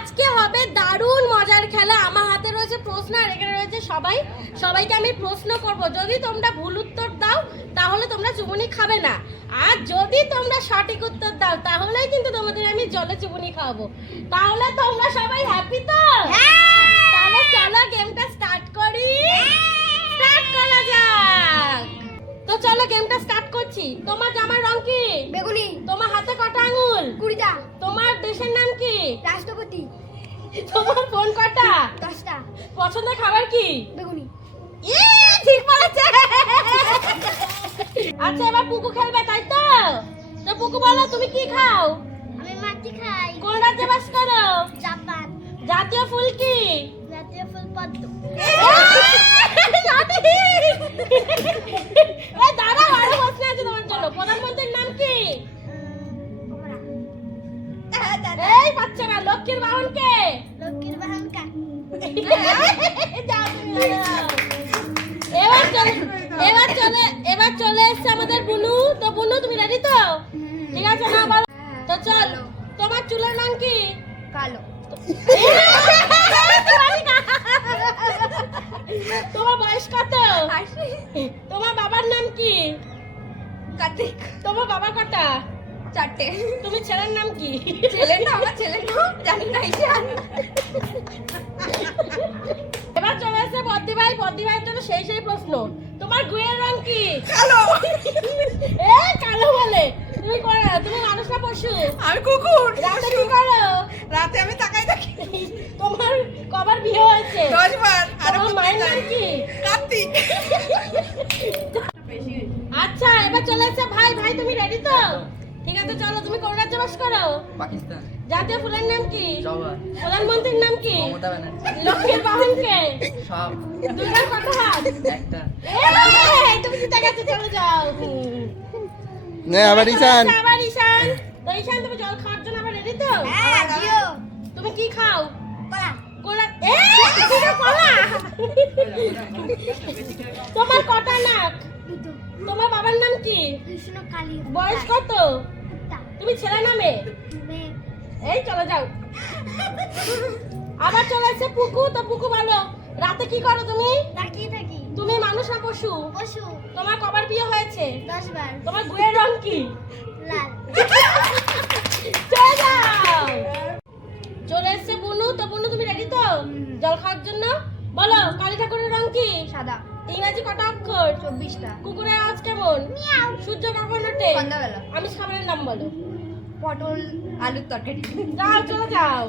আজকে হবে দারুণ মজার খেলা। আমার হাতে রয়েছে প্রশ্ন আর এখানে রয়েছে সবাইকে আমি প্রশ্ন করব। যদি তোমরা ভুল উত্তর দাও তাহলে তোমরা চুবুনি খাবে না, আর যদি তোমরা সঠিক উত্তর দাও তাহলেই কিন্তু তোমাদের আমি জলে চুবুনি খাওয়াবো। তাহলে তোমরা সবাই হ্যাপি তো? তাহলে চলো গেমটা স্টার্ট করি। স্টার্ট করা যাক। তো চলো গেমটা স্টার্ট করছি। তোমার জামার রং কি? বেগুনি। তোমার হাতে কটা আঙুল? 20টা। তোমার দেশের নাম কি? রাষ্ট্রপতি। তোমার ফোন কটা? 10টা। পছন্দের খাবার কি? বেগুনি। ঠিক বলেছে। আচ্ছা এবার পুকু খেলবে তাই তো? তো পুকু বলো তুমি কি খাও? আমি মাটি খাই। কোন রাজ্যে বাস করো? জাপান। জাতীয় ফুল কি? জাতীয় ফুল পদ্ম। এই দাঁড়াও, আরো প্রশ্ন আছে তোমার জন্য। প্রধানমন্ত্রীর নাম কি? এই বাচ্চা না, লক্ষ্মীর বাহন কে? লক্ষ্মীর বাহন কাক। যাও তুমি দাঁড়াও। এবার চলে এসছে আমাদের বুনু। তো বুনু তুমি রেডি তো? ঠিক আছে না বলো। তো চল, তোমার চুলের রং কি? কালো। তোমার বয়স কত? তোমার বাবার নাম কি? কার্তিক। তোমার বাবা কটা? 4টে। তুমি ছেলের নাম কি? ছেলের নাম আমার ছেলের নাম জানি না ঈশান। এবার চলে এসেছে বদ্দি ভাইয়ের জন্য সেই প্রশ্ন। তোমার গুয়ের রং কি? কালো। কালো বলে? তুমি মানুষ না পশু? আমি কুকুর। রাতে কি করো? রাতে আমি তাকাই থাকি। তোমার কবার বিয়ে হয়েছে? 10 বার। আর তোমার মায়ের নাম কি? কার্তিক। আচ্ছা এবার চলে এসেছে ভাই তুমি রেডি তো? ঠিক আছে চলো। তুমি কোন রাজ্যে বাস করো? পাকিস্তান। জাতীয় ফুলের নাম কি? জওয়ার। প্রধানমন্ত্রীর নাম কি? মমতা ব্যানার্জি। লক্ষ্মীর বাহন কে? সব। দুর্গার কত হাত? একটা। তুমি জিতে গেছো, চলে যাও। নে আবার ঈশান। আবার ঈশান। তো ঈশান তুমি জল খাওয়ার জন্য আবার রেডি তো? হ্যাঁ দিও। তুমি কি খাও? কলা। কলা। তুমি কলা? তোমার কটা নাক? দুটো। তোমার বাবার নাম কি? কৃষ্ণ কালী। বয়স কত? তুমি ছেলে না মেয়ে? মেয়ে। এই চলে যাও। আবার চলে এসেছে পুকু। তো পুকু বলো, রাতে কি করো তুমি? তাকিয়ে থাকি। তুমি মানুষ না পশু? পশু। তোমার কবার বিয়ে হয়েছে? 10 বার। তোমার গুয়ের রং কি? লাল। চলে যাও। চলে এসেছে বুনু। তো বুনু তুমি রেডি তো জল খাওয়ার জন্য? বলো কালী ঠাকুরের রং কি? সাদা। ইংরাজি কটা অক্ষর? 24টা। কুকুরের আওয়াজ কেমন? সূর্য কখন ওঠে? সন্ধ্যাবেলা। আমিষ খাবারের নাম বলো। পটল আলুর তরকারি। যাও চলে যাও।